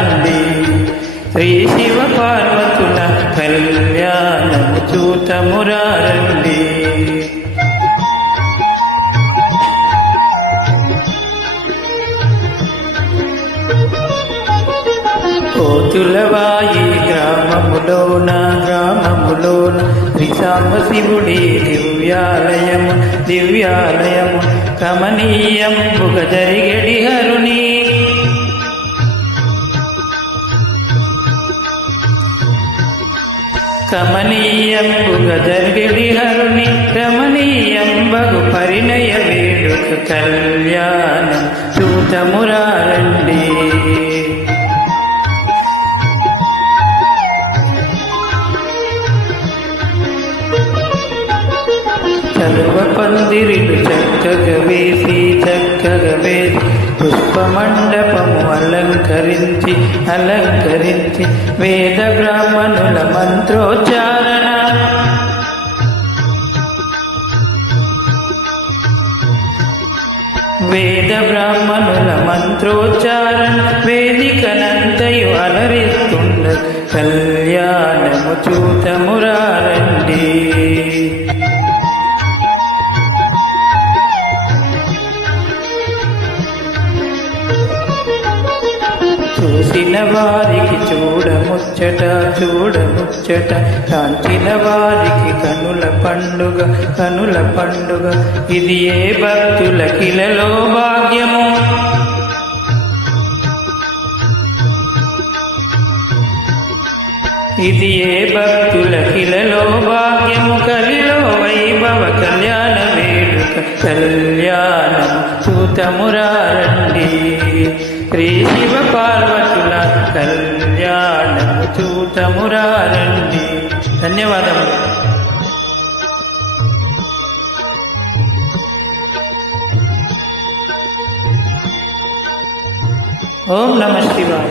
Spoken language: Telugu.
రండి శ్రీ శివ పార్వతుల కళ్యాణము చూతమురా రండి. కోతులవాయి గ్రామములోన శ్రీ సాంబశివుడి దివ్యాలయము కమనీయంబుగ జరిగెడి హరుని. కమనీయంబుగ జరిగెడి హరుని రమణీయంబగు పరిణయ వేడుక కళ్యాణం చూతమురా రండి. చలువ పందిరిలు చక్కగా వేసి పుష్పమండపము అలంకరించి వేద బ్రాహ్మణుల మంత్రోచ్చారణ. వేద బ్రాహ్మణుల మంత్రోచ్చారణ వేదికనంతయు అలరిస్తుండ కళ్యాణము చూతమురా రండి. చూసిన వారికి చూడముచ్చట కాంచిన వారికి కనుల పండుగ ఇది ఏ భక్తుల కిలలో భాగ్యము. ఇది ఏ భక్తుల కిలలో భాగ్యము కలిలో వైభవ కళ్యాణ వేడుక కళ్యాణం చూతమురా రండి శ్రీ శివ పార్వతుల కళ్యాణము చూతమురా రండి. ధన్యవాదములు. ఓం నమః శివాయ.